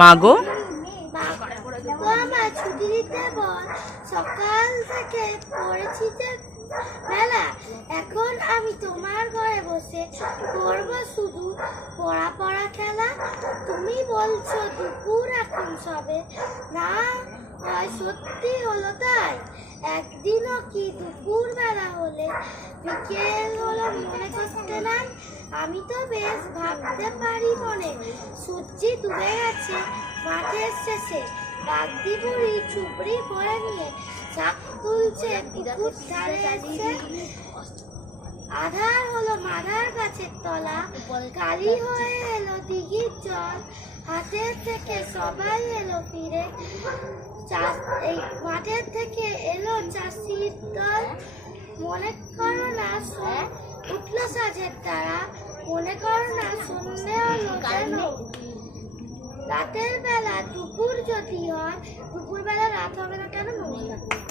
মাগো আমার ছুটি দিতে বল, সকাল থেকে পড়েছি যে মেলা। এখন আমি তোমার ঘরে বসে করব শুধু পড়া পড়া খেলা। তুমি বলছো দুপুর এখন সবে, না হয় সত্যি হলো তাই? একদিনও কি দুপুর বেলা হলে বিকেল হলো মনে করতে নাই? আমি তো বেশ ভাবতে পারি মনে, সূর্যি ডুবে গেছে মাঠের শেষে। বাগদি বুড়ি চুপড়ি করে নিয়ে চাক তুলছে পুকুর ধারে এসে। আধার হলো মাধার গাছের তলা, কালি হয়ে এলো দিঘির জল। হাতের থেকে সবাই এলো ফিরে, এই মাঠের থেকে এলো চাষির দল। মনে করো না উঠলো সাজের তারা, মনে করো না সন্ধ্যে হলো যেন। রাতের বেলা দুপুর যদি হয়, দুপুর বেলা রাত হবে না কেন? নমস্কার।